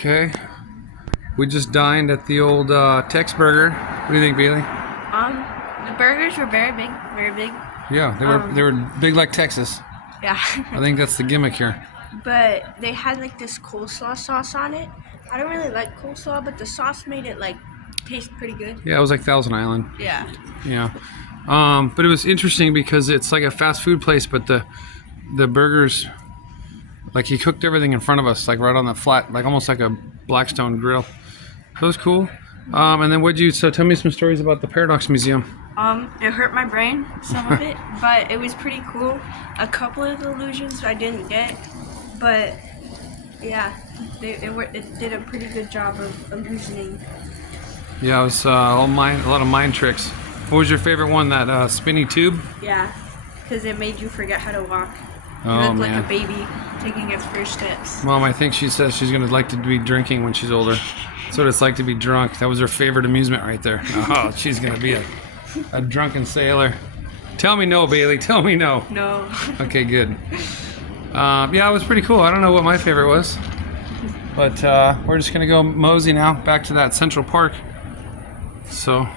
Okay. We just dined at the old Tex Burger. What do you think, Bailey? The burgers were very big, very big. Yeah, they were big like Texas. Yeah. I think that's the gimmick here. But they had like this coleslaw sauce on it. I don't really like coleslaw, but the sauce made it like taste pretty good. Yeah, it was like Thousand Island. Yeah. Yeah. But it was interesting because it's like a fast food place, but the burgers, like he cooked everything in front of us, like right on the flat, like almost like a Blackstone grill. So it was cool. And then so tell me some stories about the Paradox Museum. It hurt my brain, some of it, but it was pretty cool. A couple of the illusions I didn't get, but yeah, it did a pretty good job of illusioning. Yeah, it was a lot of mind tricks. What was your favorite one? That spinny tube? Yeah, because it made you forget how to walk. You Oh, look like man. a baby taking its first steps. Mom, I think she says she's gonna like to be drinking when she's older. That's what it's like to be drunk. That was her favorite amusement right there. Oh, she's gonna be a drunken sailor. Tell me no, Bailey. Tell me no. No. Okay, good. Yeah, it was pretty cool. I don't know what my favorite was, but we're just gonna go mosey now back to that Central Park. So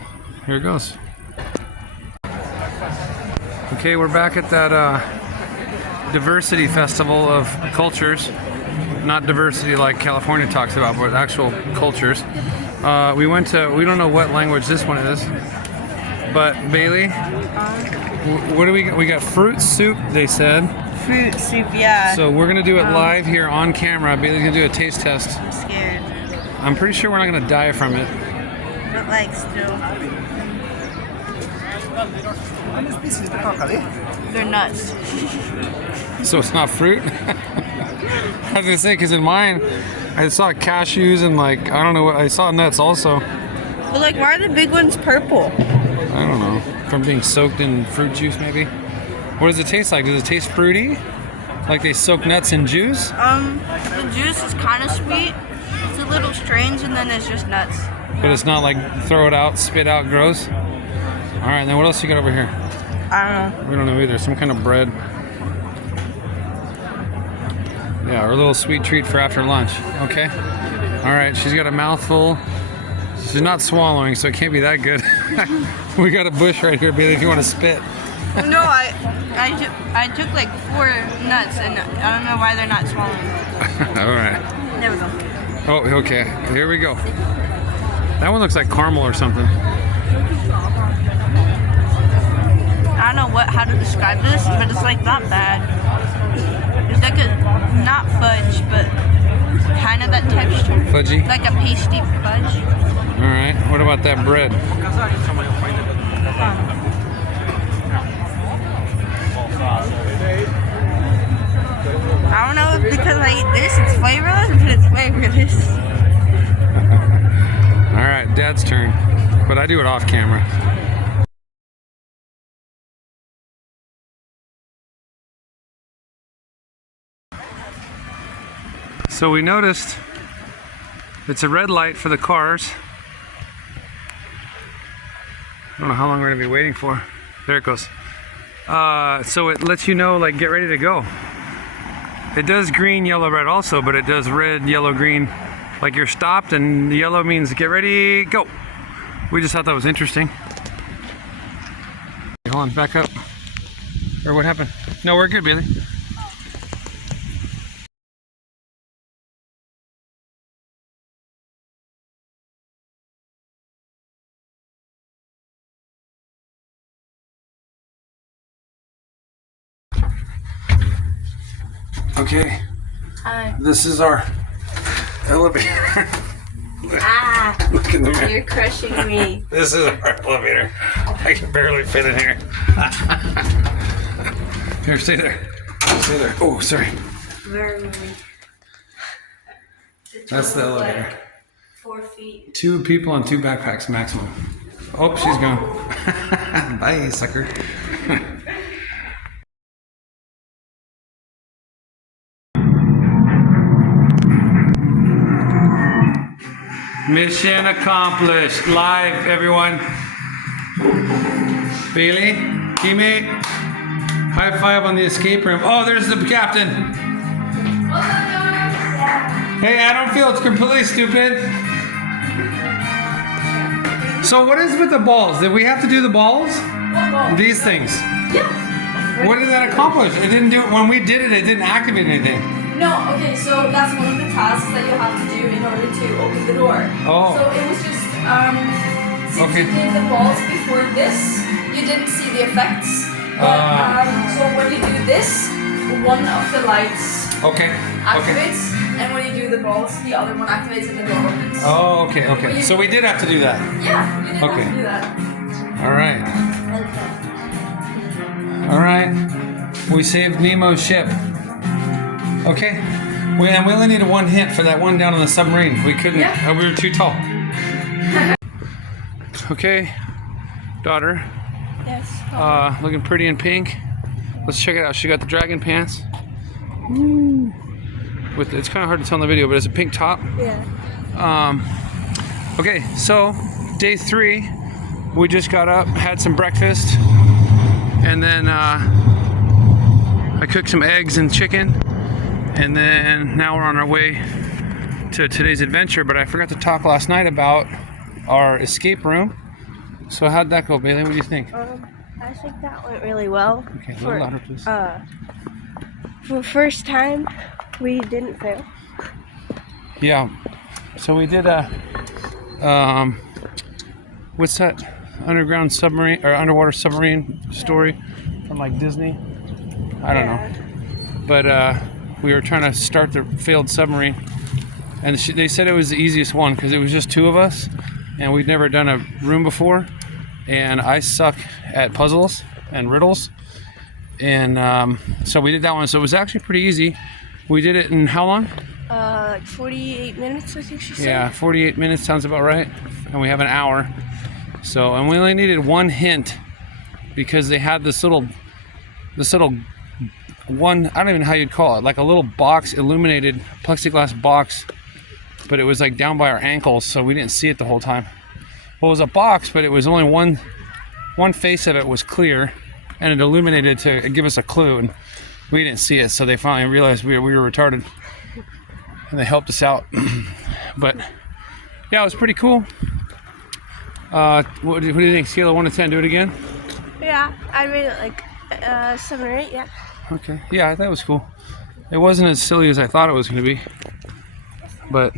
here it goes. Okay, we're back at that diversity festival of cultures. Not diversity like California talks about, but actual cultures. We don't know what language this one is, but Bailey, what do we got? We got fruit soup, they said. Fruit soup, yeah. So we're gonna do it live here on camera. Bailey's gonna do a taste test. I'm scared. I'm pretty sure we're not gonna die from it. But like still. They're nuts. So it's not fruit? I was gonna say, because in mine, I saw cashews and like, I don't know what, I saw nuts also. But like, why are the big ones purple? I don't know. From being soaked in fruit juice, maybe? What does it taste like? Does it taste fruity? Like they soak nuts in juice? The juice is kind of sweet. It's a little strange, and then it's just nuts. But it's not like throw it out, spit out, gross? Alright, then what else you got over here? I don't know. We don't know either. Some kind of bread. Yeah, our little sweet treat for after lunch. Okay. Alright, she's got a mouthful. She's not swallowing, so it can't be that good. We got a bush right here, Bailey, if you want to spit. No, I took like 4 nuts, and I don't know why they're not swallowing. Alright. There we go. Oh, okay. Here we go. That one looks like caramel or something. I don't know how to describe this, but it's like not bad. It's like a, not fudge, but kind of that texture. Fudgy? Like a pasty fudge. Alright, what about that bread? I don't know if because I eat this, it's flavorless, but it's flavorless. Alright, Dad's turn. But I do it off camera. So we noticed it's a red light for the cars. I don't know how long we're gonna be waiting for. There it goes. So it lets you know, like, get ready to go. It does green, yellow, red also, but it does red, yellow, green. Like you're stopped, and yellow means get ready, go. We just thought that was interesting. Hold on, back up. Or what happened? No, we're good, Bailey. Okay. Hi. This is our elevator. Look in the mirror. You're crushing me. This is our elevator. I can barely fit in here. Here, stay there. Stay there. Oh, sorry. Very. That's the elevator. Like 4 feet. 2 people and 2 backpacks maximum. Oh, she's gone. Bye, sucker. Mission accomplished. Live, everyone. Bailey, teammate, high five on the escape room. Oh, there's the captain. Hey, I don't feel it's completely stupid. So what is with the balls? Did we have to do the balls? What balls? These things. Yeah. What did that accomplish? It didn't do. When we did it, it didn't activate anything. No, okay, so that's one of the tasks that you have to do in order to open the door. Oh. So it was just, since Okay. you did the balls before this, you didn't see the effects. But, so when you do this, one of the lights Okay. activates, and when you do the balls, the other one activates and the door opens. Oh, okay, okay. So we did have to do that. Yeah, you didn't Okay. have to do that. All right. All right. We saved Nemo's ship. Okay. We only needed one hint for that one down on the submarine. We couldn't. Yeah. We were too tall. Okay, daughter. Yes. Looking pretty in pink. Let's check it out. She got the dragon pants. With it's kind of hard to tell in the video, but it's a pink top. Yeah. Okay, so day 3, we just got up, had some breakfast, and then I cooked some eggs and chicken, and then now we're on our way to today's adventure. But I forgot to talk last night about our escape room. So how'd that go, Bailey? What do you think? I think that went really well. Okay, a little louder, please. For first time, we didn't fail. Yeah. So we did a what's that underground submarine or underwater submarine story from like Disney? I don't know. But we were trying to start the failed submarine, and they said it was the easiest one because it was just 2 of us, and we'd never done a room before, and I suck at puzzles and riddles, and so we did that one. So it was actually pretty easy. We did it in how long? Like 48 minutes, I think she said. Yeah, 48 minutes sounds about right. And we have an hour. So, and we only needed one hint because they had this little one, I don't even know how you'd call it, like a little box, illuminated plexiglass box, but it was like down by our ankles, so we didn't see it the whole time. Well, it was a box, but it was only one face of it was clear, and it illuminated to give us a clue, and we didn't see it, so they finally realized we were retarded, and they helped us out. But yeah, it was pretty cool. What do you think? Scale of 1 to 10, do it again? Yeah, I made it like 7 or 8, yeah. Okay, yeah, I thought it was cool. It wasn't as silly as I thought it was going to be, but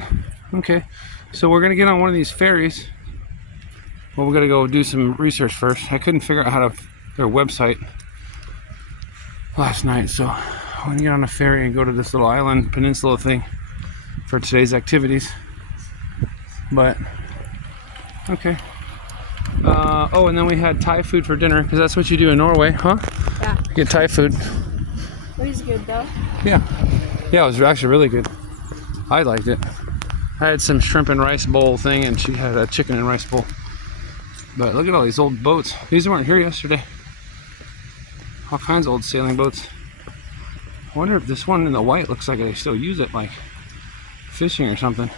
okay. So we're going to get on one of these ferries. Well, we're going to go do some research first. I couldn't figure out how to their website last night, so we're going to get on a ferry and go to this little island peninsula thing for today's activities. But okay. Oh, and then we had Thai food for dinner because that's what you do in Norway, huh? Yeah. You get Thai food. It was good though. Yeah, it was actually really good. I liked it. I had some shrimp and rice bowl thing, and she had a chicken and rice bowl. But look at all these old boats. These weren't here yesterday. All kinds of old sailing boats. I wonder if this one in the white looks like they still use it, like fishing or something.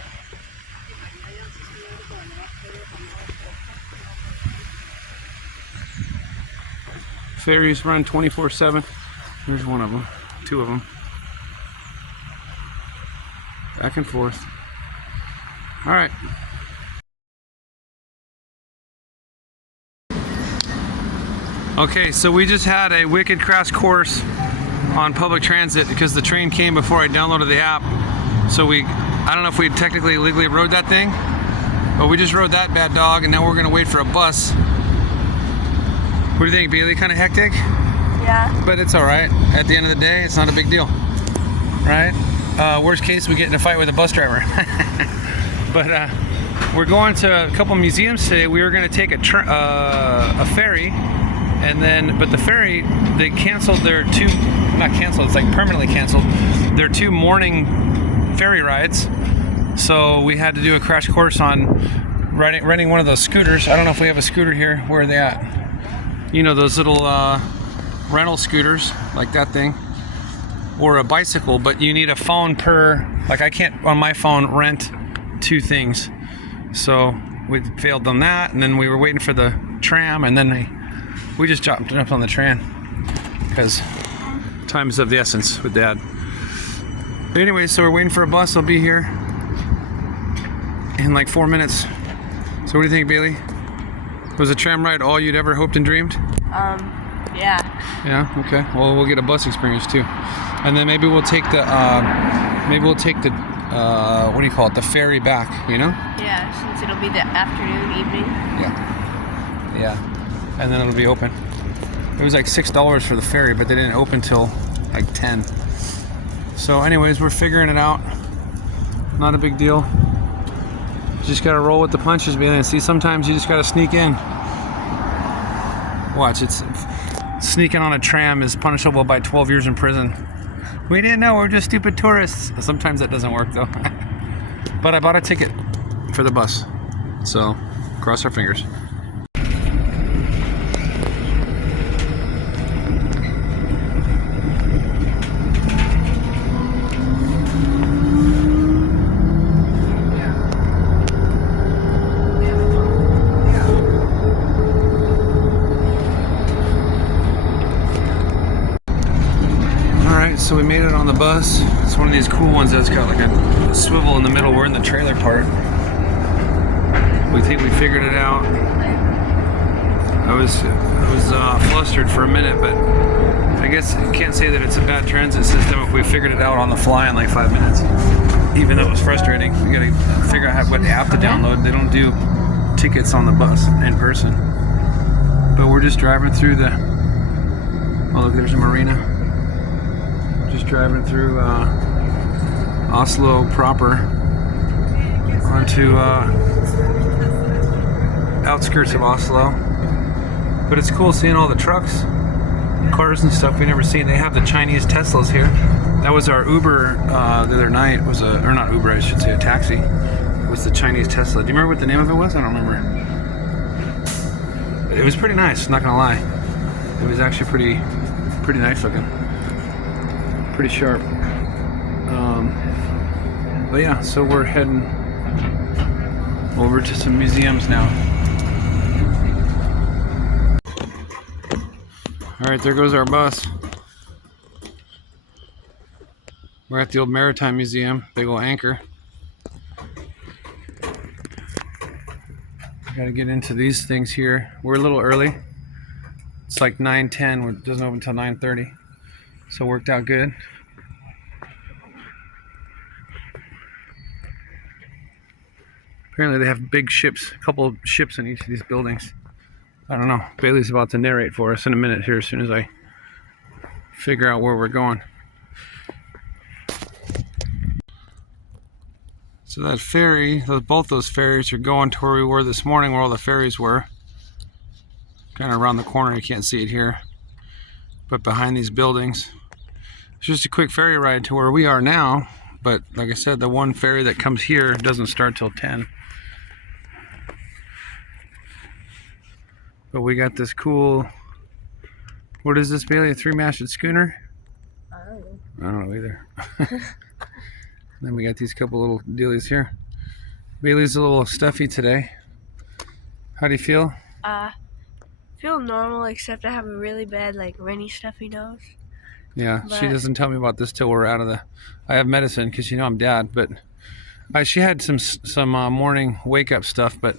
Ferries run 24/7. Here's one of them, 2 of them. Back and forth. All right. Okay, so we just had a wicked crash course on public transit because the train came before I downloaded the app. So I don't know if we technically legally rode that thing, but we just rode that bad dog, and now we're gonna wait for a bus. What do you think, Bailey? Kind of hectic? Yeah. But it's all right. At the end of the day, it's not a big deal, right? Worst case, we get in a fight with a bus driver. But we're going to a couple museums today. We were going to take a ferry, but the ferry, they canceled their not canceled, it's like permanently canceled, their 2 morning ferry rides. So we had to do a crash course on renting one of those scooters. I don't know if we have a scooter here. Where are they at? You know, those little rental scooters, like that thing, or a bicycle, but you need a phone like I can't on my phone rent 2 things. So we failed on that, and then we were waiting for the tram, and then we just jumped on the tram because time is of the essence with Dad. Anyway, so we're waiting for a bus. I'll be here in like 4 minutes. So what do you think, Bailey? Was a tram ride all you'd ever hoped and dreamed? Yeah. Yeah. Okay. Well, we'll get a bus experience too, and then maybe we'll take the what do you call it? The ferry back. You know? Yeah, since it'll be the afternoon, evening. Yeah. Yeah. And then it'll be open. It was like $6 for the ferry, but they didn't open till like 10. So, anyways, we're figuring it out. Not a big deal. Just gotta roll with the punches, man. See, sometimes you just gotta sneak in. Watch, it's sneaking on a tram is punishable by 12 years in prison. We didn't know, we're just stupid tourists. Sometimes that doesn't work though. But I bought a ticket for the bus, so cross our fingers. So we made it on the bus. It's one of these cool ones that's got like a swivel in the middle. We're in the trailer part. We think we figured it out. I was flustered for a minute, but I guess I can't say that it's a bad transit system if we figured it out on the fly in like 5 minutes. Even though it was frustrating, we gotta figure out what app to download. They don't do tickets on the bus in person. But we're just driving through the. Oh look, there's a marina. Just driving through Oslo proper onto outskirts of Oslo. But it's cool seeing all the trucks, cars and stuff we never seen. They have the Chinese Teslas here. That was our Uber the other night. Or not Uber, I should say, a taxi. It was the Chinese Tesla. Do you remember what the name of it was? I don't remember. It was pretty nice, not gonna lie. It was actually pretty nice looking. Pretty sharp. But yeah, so we're heading over to some museums now. Alright, there goes our bus. We're at the old Maritime Museum, big old anchor. Gotta get into these things here. We're a little early. It's like 9:10, it doesn't open until 9:30. So it worked out good. Apparently they have big ships, a couple of ships in each of these buildings. I don't know. Bailey's about to narrate for us in a minute here as soon as I figure out where we're going. So that ferry, both those ferries are going to where we were this morning, where all the ferries were. Kind of around the corner, you can't see it here. But behind these buildings. It's just a quick ferry ride to where we are now, but like I said, the one ferry that comes here doesn't start till 10. But we got this cool, what is this, Bailey? A 3-masted schooner? I don't know. I don't know either. Then we got these couple little dealies here. Bailey's a little stuffy today. How do you feel? Feel normal, except I have a really bad, like, runny, stuffy nose. Yeah, But she doesn't tell me about this till we're out of the. I have medicine because you know I'm dad, but she had some morning wake up stuff, but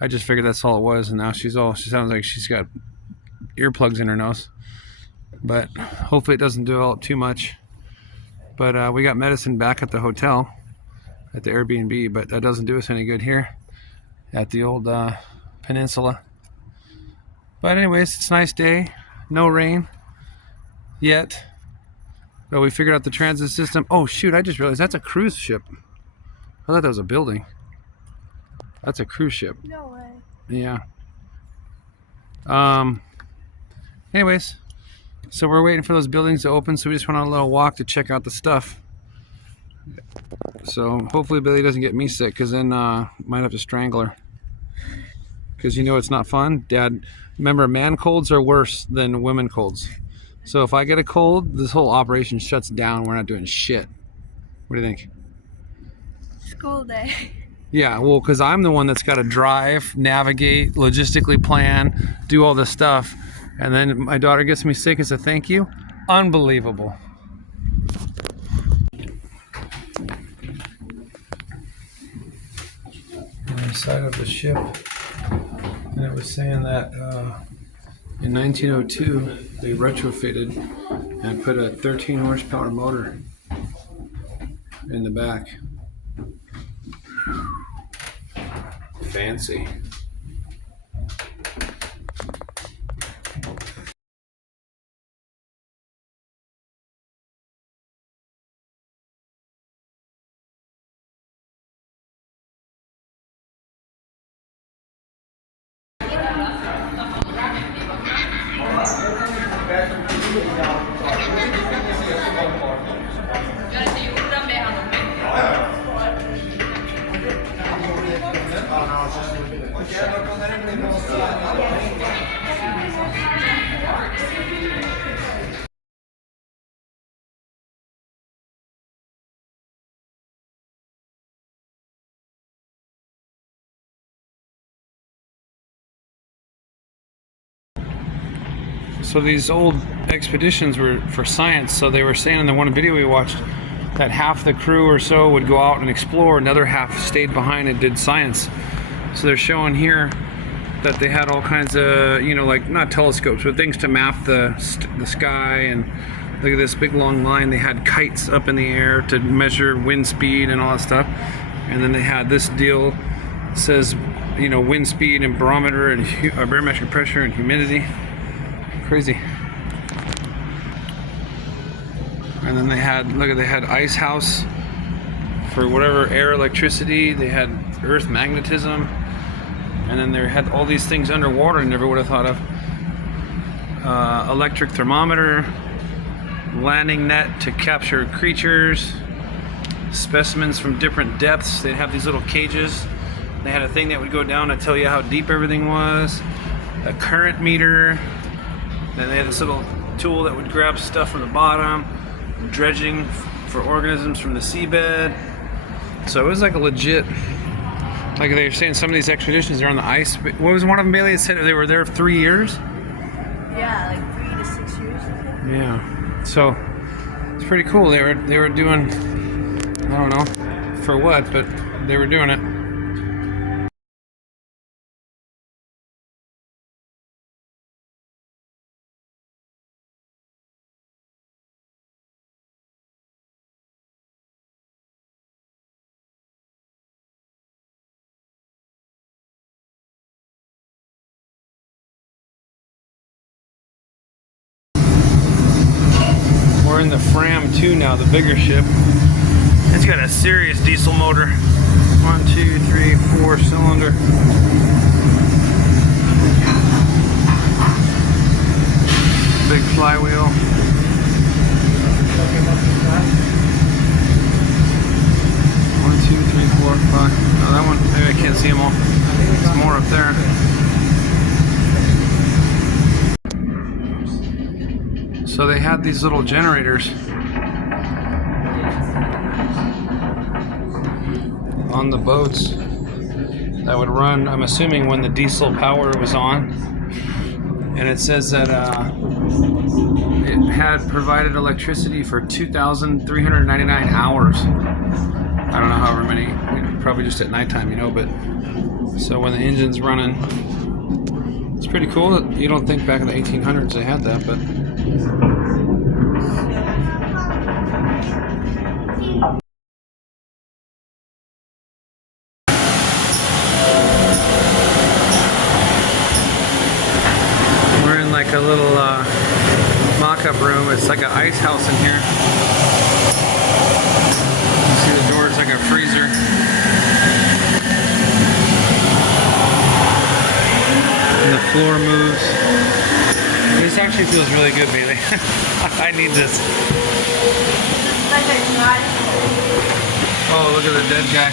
I just figured that's all it was, and now she sounds like she's got earplugs in her nose. But hopefully it doesn't develop too much. But we got medicine back at the hotel, at the Airbnb, but that doesn't do us any good here at the old peninsula. But anyways, it's a nice day, no rain yet. But we figured out the transit system. Oh shoot, I just realized that's a cruise ship. I thought that was a building. That's a cruise ship. No way. Yeah. Anyways, so we're waiting for those buildings to open, so we just went on a little walk to check out the stuff. So hopefully Billy doesn't get me sick, because then might have to strangle her. Because you know it's not fun. Dad, remember, man colds are worse than women colds. So if I get a cold, this whole operation shuts down. We're not doing shit. What do you think? School day. Yeah, well, because I'm the one that's got to drive, navigate, logistically plan, do all this stuff. And then my daughter gets me sick as a thank you. Unbelievable. on the side of the ship, and it was saying that in 1902 they retrofitted and put a 13 horsepower motor in the back. Fancy. So these old expeditions were for science, so they were saying in the one video we watched that half the crew or so would go out and explore, another half stayed behind and did science. So they're showing here that they had all kinds of, you know, like not telescopes, but things to map the sky. And look at this big long line. They had kites up in the air to measure wind speed and all that stuff. And then they had this deal that says, you know, wind speed and barometer and barometric pressure and humidity. Crazy. And then they had, look, they had ice house for whatever, air, electricity. They had earth magnetism, and then they had all these things underwater I never would have thought of. Electric thermometer, landing net to capture creatures, specimens from different depths. They'd have these little cages. They had a thing that would go down to tell you how deep everything was. A current meter. Then they had this little tool that would grab stuff from the bottom, dredging for organisms from the seabed. So it was like a legit, like they were saying, some of these expeditions are on the ice. What was one of them, Bailey? It said they were there 3 years? Yeah, like 3 to 6 years, I think. Yeah. So it's pretty cool. They were doing, I don't know for what, but they were doing it. We're in the Fram 2 now, the bigger ship. It's got a serious diesel motor. 1, 2, 3, 4 cylinder. Big flywheel. One, two, three, four, five. Oh, that one, maybe I can't see them all. There's more up there. So they had these little generators on the boats that would run, I'm assuming, when the diesel power was on. And it says that it had provided electricity for 2,399 hours. I don't know however many, probably just at nighttime, you know, but so when the engine's running, it's pretty cool. You don't think back in the 1800s they had that, but we're in like a little mock-up room. It's like an ice house in here. You see the door's like a freezer. And the floor moves. This actually feels really good, Bailey. I need this. Oh, look at the dead guy.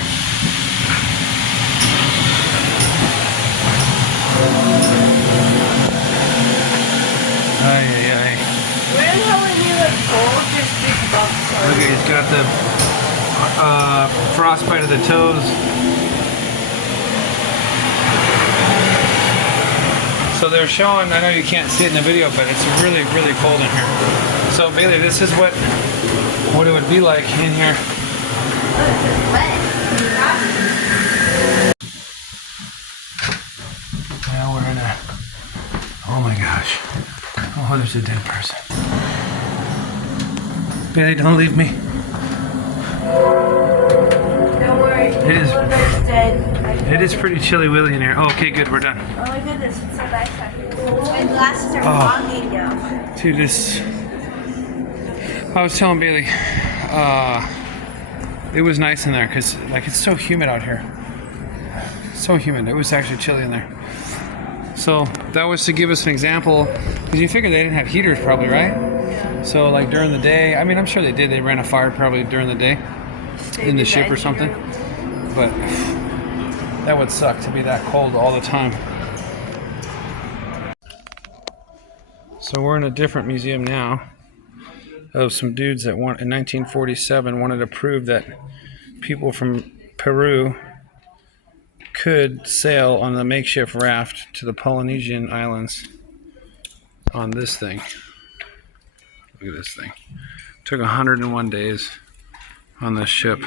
Ay, ay, ay. Where the hell are you like cold? This big box. Look, he's got the frostbite of the toes. So they're showing, I know you can't see it in the video, but it's really, really cold in here. So Bailey, this is what it would be like in here. there's a dead person. Bailey, don't leave me. Don't worry. It is. One that's dead. It is pretty chilly willy in here. Oh, okay, good, we're done. Oh my goodness, it's so nice out here. My glasses are fogging now. Dude, this. I was telling Bailey, it was nice in there because, like, it's so humid out here. So humid. It was actually chilly in there. So that was to give us an example, because you figure they didn't have heaters, probably, right? So, like, during the day, I mean, I'm sure they did. They ran a fire probably during the day in the ship or something. But that would suck to be that cold all the time. So we're in a different museum now of some dudes that in 1947 wanted to prove that people from Peru could sail on the makeshift raft to the Polynesian islands on this thing. Look at this thing. It took 101 days on this ship,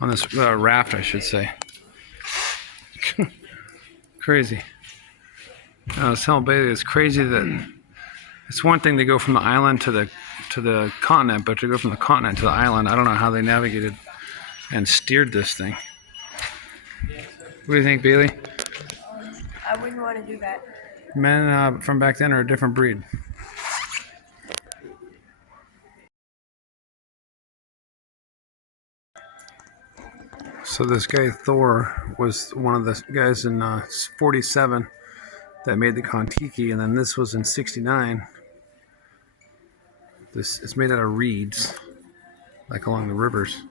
on this raft, I should say. Crazy. I was telling Bailey, it's crazy that it's one thing to go from the island to the continent, but to go from the continent to the island, I don't know how they navigated and steered this thing. What do you think, Bailey? I wouldn't want to do that. Men from back then are a different breed. So this guy Thor was one of the guys in 47 that made the Kon-Tiki, and then this was in 69. This it's made out of reeds, like along the rivers.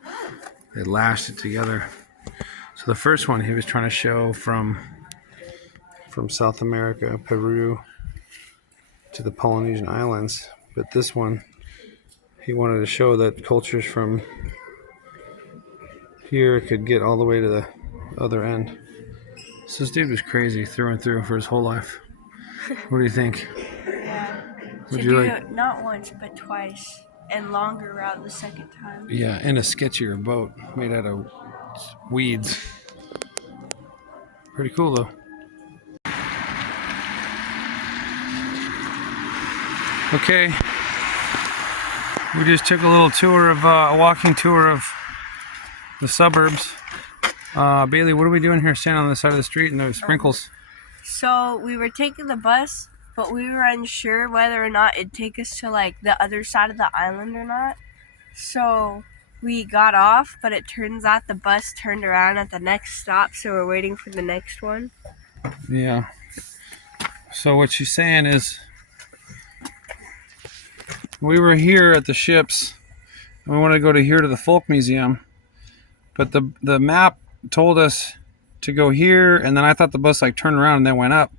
They lashed it together. So the first one he was trying to show from South America, Peru, to the Polynesian islands, but this one he wanted to show that cultures from here could get all the way to the other end. So this dude was crazy through and through for his whole life. What do you think? Yeah. Would To you do like? it not once, but twice. And longer route the second time. Yeah, and a sketchier boat made out of weeds. Pretty cool though. Okay, we just took a little tour of a walking tour of the suburbs. Bailey, what are we doing here standing on the side of the street in the sprinkles? So we were taking the bus, but we were unsure whether or not it'd take us to like the other side of the island or not. So we got off, but it turns out the bus turned around at the next stop, so we're waiting for the next one. Yeah. So what she's saying is, we were here at the ships, and we wanted to go to here to the Folk Museum, but the map told us to go here, and then I thought the bus like turned around and then went up.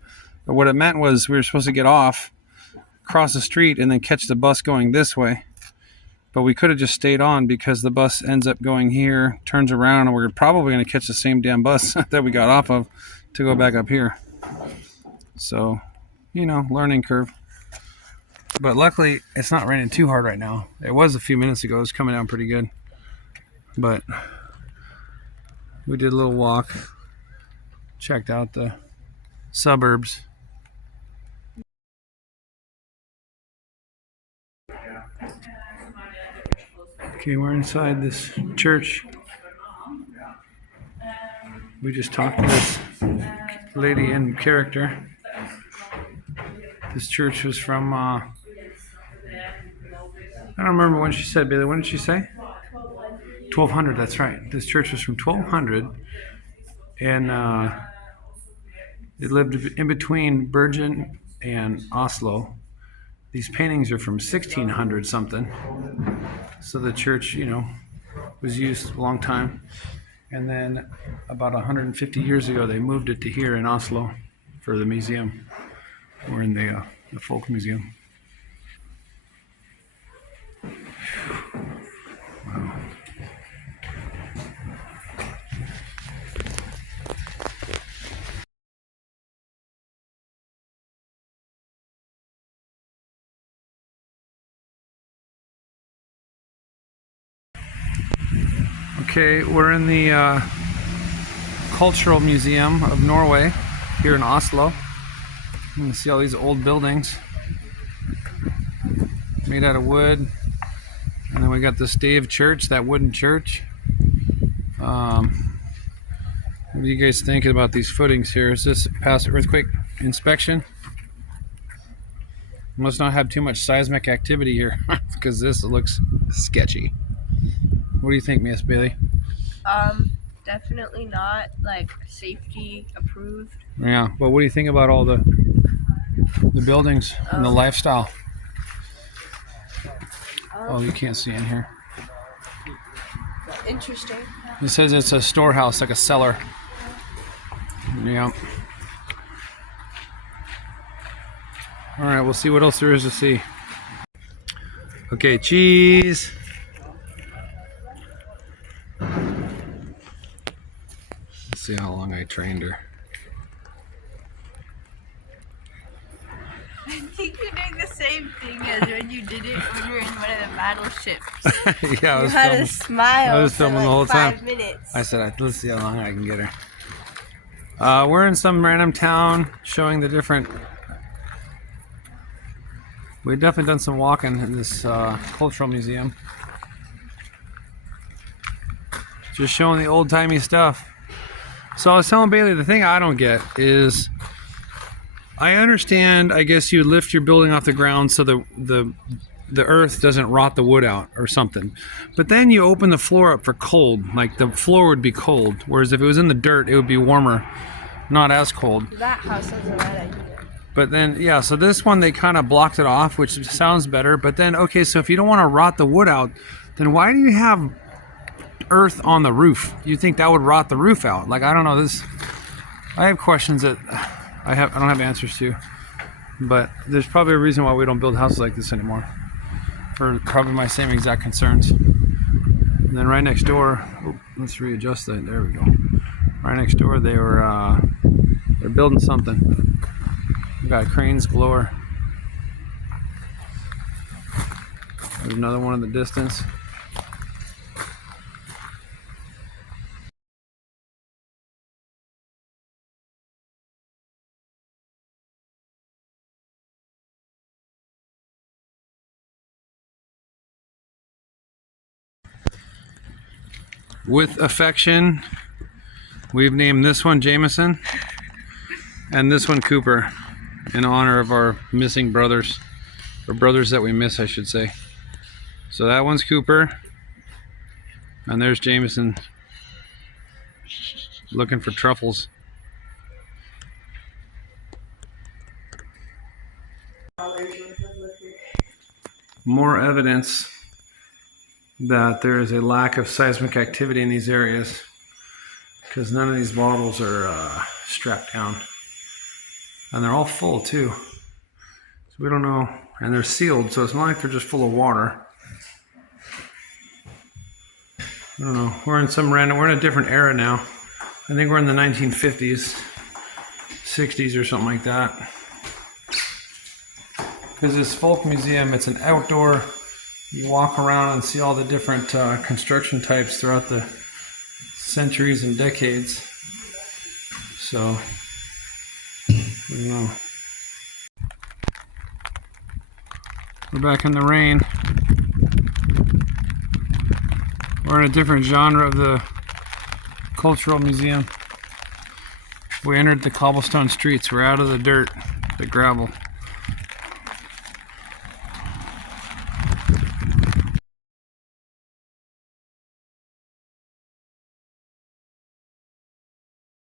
But what it meant was we were supposed to get off, cross the street, and then catch the bus going this way. But we could have just stayed on because the bus ends up going here, turns around, and we're probably going to catch the same damn bus that we got off of to go back up here. So, you know, learning curve. But luckily, it's not raining too hard right now. It was a few minutes ago. It was coming down pretty good. But we did a little walk, checked out the suburbs. Okay, we're inside this church. We just talked to this lady in character. This church was from, I don't remember when she said, Bailey, when did she say? 1200, that's right. This church was from 1200, and it lived in between Bergen and Oslo. These paintings are from 1600 something. So the church, you know, was used a long time. And then about 150 years ago, they moved it to here in Oslo for the museum. We're in the Folk Museum. Wow. Okay, we're in the Cultural Museum of Norway here in Oslo. You can see all these old buildings. made out of wood. And then we got the stave church, that wooden church. What do you guys think about these footings here? Is this past earthquake inspection? Must not have too much seismic activity here because this looks sketchy. What do you think, Miss Bailey? Definitely not like safety approved. Yeah, but what do you think about all the buildings and the lifestyle? Oh, you can't see in here. Interesting. It says it's a storehouse, like a cellar. Yeah. All right, we'll see what else there is to see. Okay, cheese. Let's see how long I trained her. I think you're doing the same thing as when you did it when you were in one of the battleships. Yeah, I You was had filming. a smile I was for filming like the whole 5 time. minutes. I said, let's see how long I can get her. We're in some random town showing the different. We've definitely done some walking in this cultural museum. Just showing the old-timey stuff. So I was telling Bailey, the thing I don't get is, I understand, I guess you lift your building off the ground so the earth doesn't rot the wood out or something. But then you open the floor up for cold, like the floor would be cold. Whereas if it was in the dirt, it would be warmer, not as cold. That house has a right idea. But then, yeah, so this one, they kind of blocked it off, which sounds better. But then, okay, so if you don't want to rot the wood out, then why do you have earth on the roof? You think that would rot the roof out? Like, I don't know, this, I have questions that I don't have answers to. But there's probably a reason why we don't build houses like this anymore. For probably my same exact concerns. And then right next door, let's readjust that, there we go. Right next door, they're building something. We got cranes galore. There's another one in the distance. With affection, we've named this one Jameson and this one Cooper, in honor of our missing brothers, or brothers that we miss, I should say. So that one's Cooper, and there's Jameson looking for truffles. More evidence that there is a lack of seismic activity in these areas, because none of these bottles are strapped down. And they're all full too. So we don't know, and they're sealed, so it's not like they're just full of water. I don't know, we're in a different era now. I think we're in the 1950s, 60s or something like that. Because this folk museum, it's an outdoor, you walk around and see all the different construction types throughout the centuries and decades. So, I don't know. We're back in the rain. We're in a different genre of the cultural museum. We entered the cobblestone streets. We're out of the dirt, the gravel.